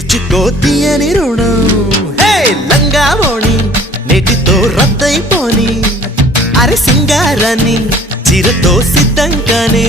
తీర్చుకో తీయని రుణం హే లంగావోణి నేటితో రద్దయిపోని అరే సింగారాన్ని చీరతో సిద్ధంగానే